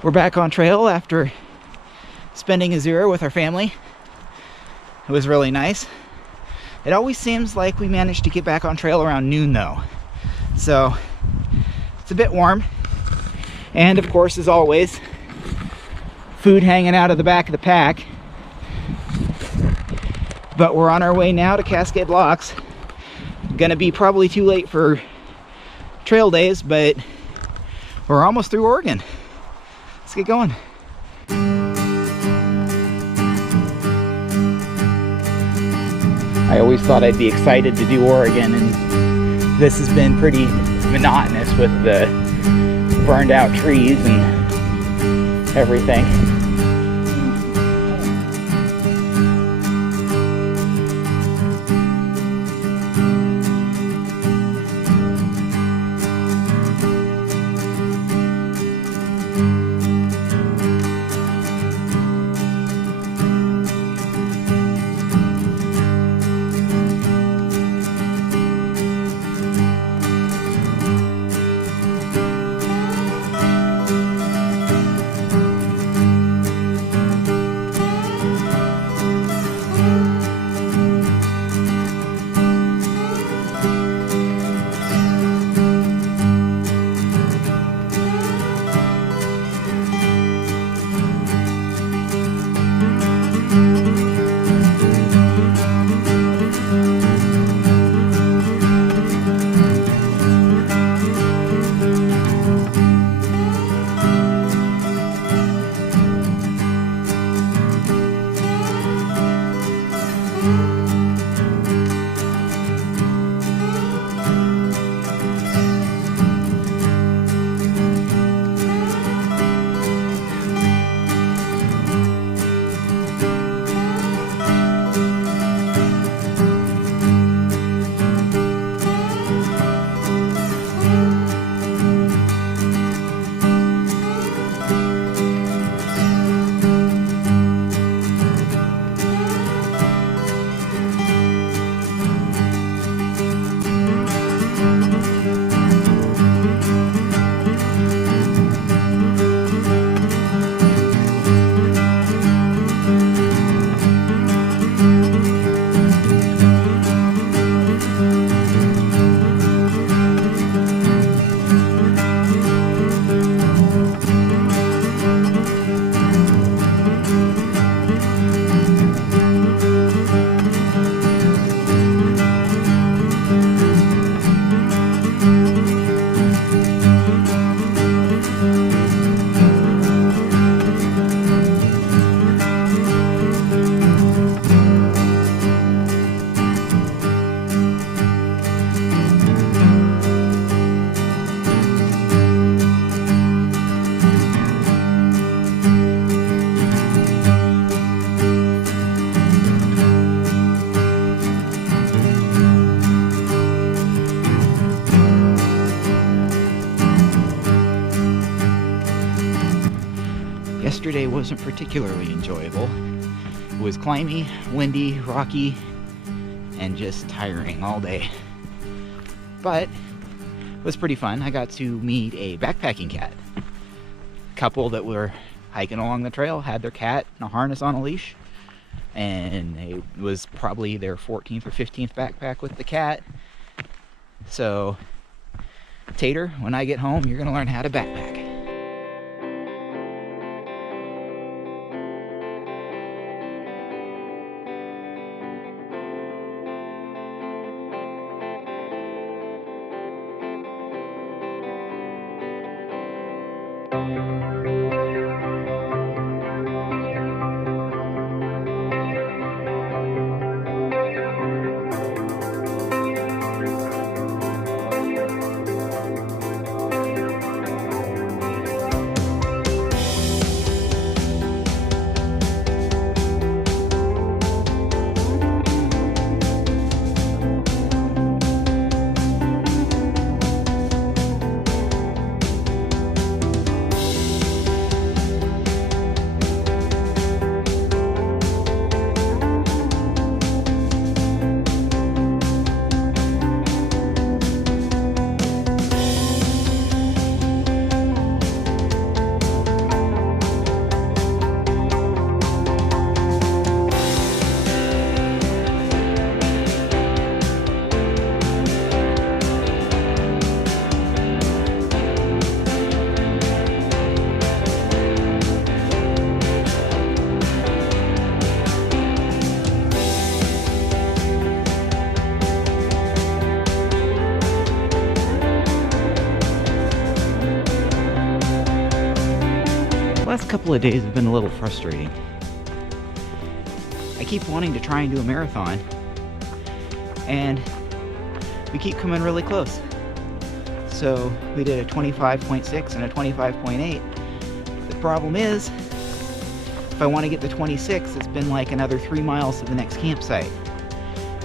We're back on trail after spending Jahzzar with our family. It was really nice. It always seems like we manage to get back on trail around noon though. So it's a bit warm. And of course, as always, food hanging out of the back of the pack. But we're on our way now to Cascade Locks. Gonna be probably too late for trail days, but we're almost through Oregon. Let's get going. I always thought I'd be excited to do Oregon, and this has been pretty monotonous with the burned out trees and everything. Yesterday wasn't particularly enjoyable. It was climby, windy, rocky, and just tiring all day. But it was pretty fun. I got to meet a backpacking cat. A couple that were hiking along the trail had their cat in a harness on a leash, and it was probably their 14th or 15th backpack with the cat. So, Tater, when I get home, you're gonna learn how to backpack. Last couple of days have been a little frustrating. I keep wanting to try and do a marathon, and we keep coming really close. So we did a 25.6 and a 25.8. The problem is, if I want to get to 26, it's been like another 3 miles to the next campsite.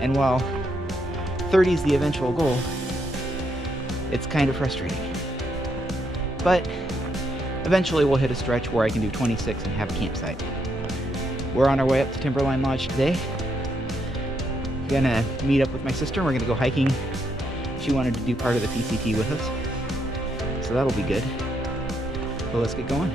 And while 30 is the eventual goal, it's kind of frustrating. But eventually we'll hit a stretch where I can do 26 and have a campsite. We're on our way up to Timberline Lodge today. Gonna meet up with my sister and we're gonna go hiking. She wanted to do part of the PCT with us, so that'll be good. So let's get going.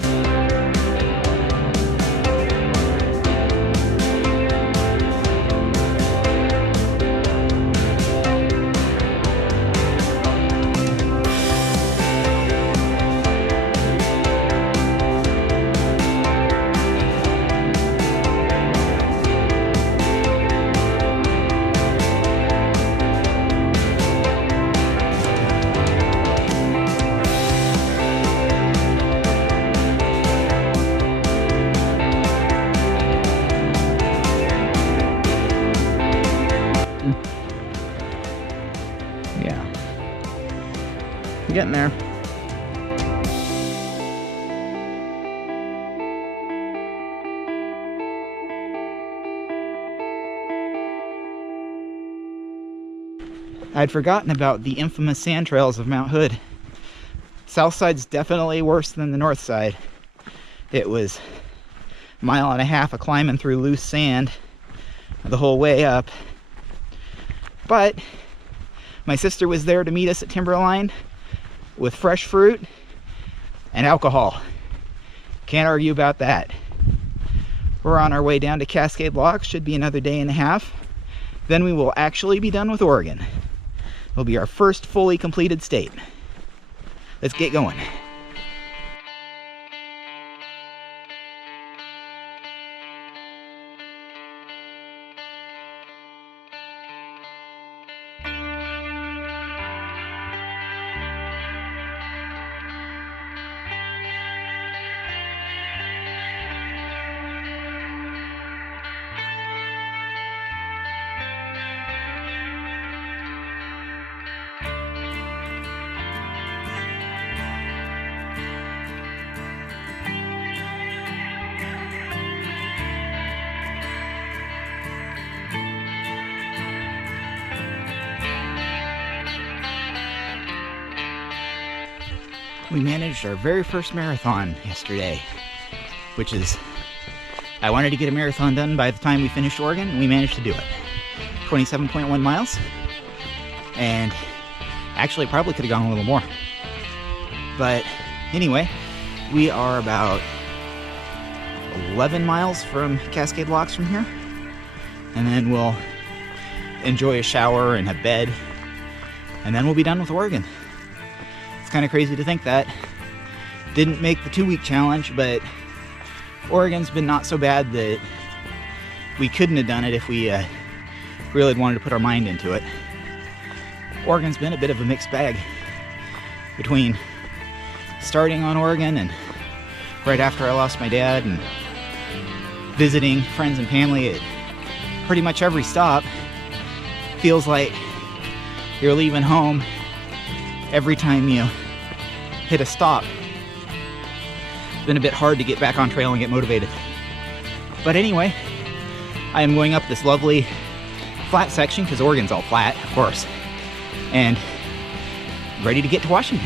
Getting there. I'd forgotten about the infamous sand trails of Mount Hood. South side's definitely worse than the north side. It was a mile and a half of climbing through loose sand the whole way up. But my sister was there to meet us at Timberline with fresh fruit and alcohol. Can't argue about that. We're on our way down to Cascade Locks. Should be another day and a half. Then we will actually be done with Oregon. It'll be our first fully completed state. Let's get going. We managed our very first marathon yesterday, which is, I wanted to get a marathon done by the time we finished Oregon, and we managed to do it. 27.1 miles, and actually probably could have gone a little more. But anyway, we are about 11 miles from Cascade Locks from here, and then we'll enjoy a shower and a bed, and then we'll be done with Oregon. Kind of crazy to think that. Didn't make the 2-week challenge, but Oregon's been not so bad that we couldn't have done it if we really wanted to put our mind into it. Oregon's been a bit of a mixed bag between starting on Oregon and right after I lost my dad and visiting friends and family at pretty much every stop. Feels like you're leaving home every time you hit a stop. It's been a bit hard to get back on trail and get motivated. But anyway, I am going up this lovely flat section, because Oregon's all flat, of course, and ready to get to Washington.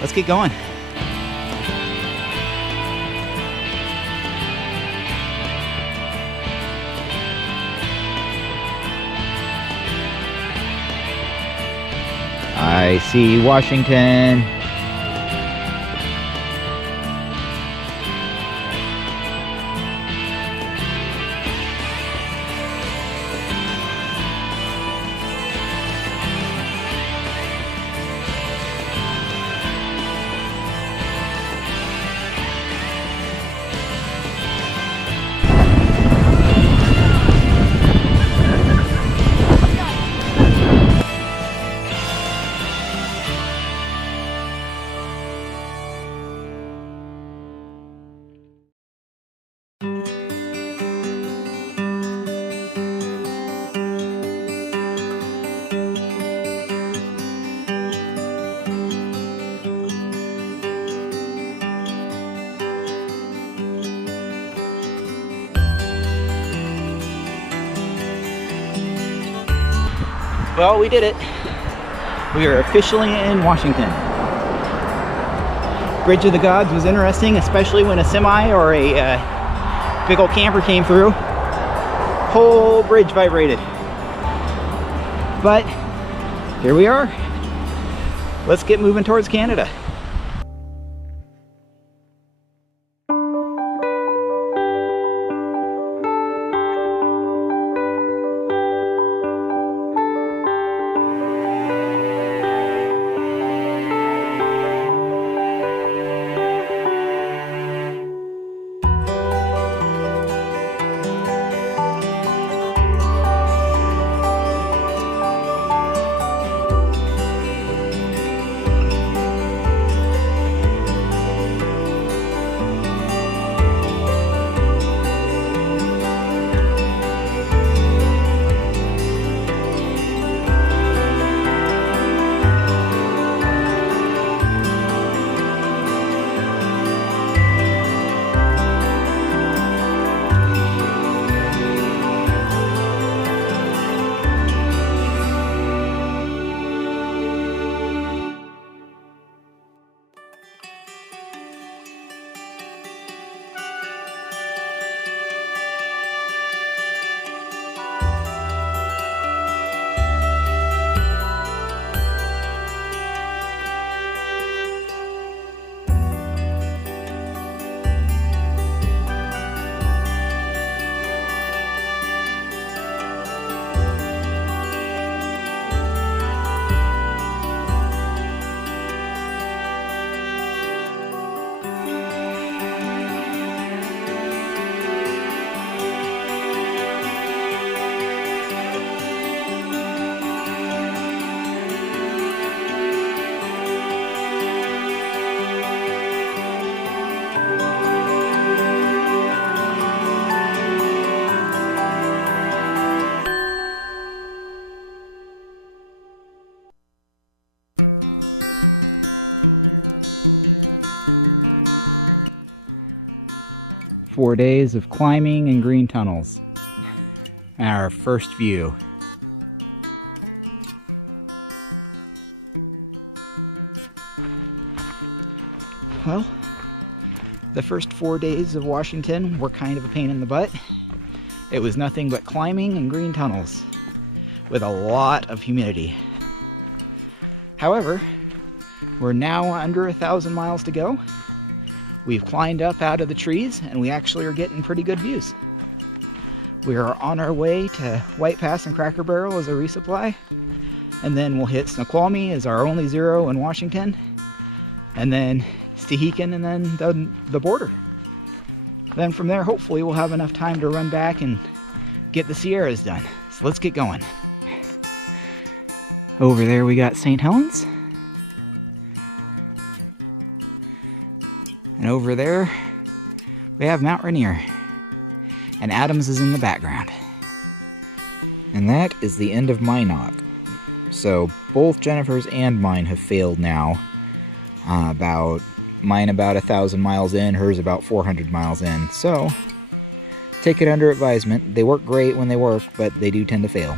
Let's get going. I see Washington. Well, we did it. We are officially in Washington. Bridge of the Gods was interesting, especially when a semi or a big old camper came through. Whole bridge vibrated. But here we are. Let's get moving towards Canada. Four days of climbing and green tunnels. And our first view. Well, the first 4 days of Washington were kind of a pain in the butt. It was nothing but climbing and green tunnels with a lot of humidity. However, we're now under 1,000 miles to go. We've climbed up out of the trees and we actually are getting pretty good views. We are on our way to White Pass and Cracker Barrel as a resupply, and then we'll hit Snoqualmie as our only zero in Washington, and then Stehekin, and then the border. Then from there, hopefully we'll have enough time to run back and get the Sierras done. So let's get going. Over there we got St. Helens. And over there, we have Mount Rainier. And Adams is in the background. And that is the end of my knock. So both Jennifer's and mine have failed now. Mine about 1,000 miles in, hers about 400 miles in. So take it under advisement. They work great when they work, but they do tend to fail.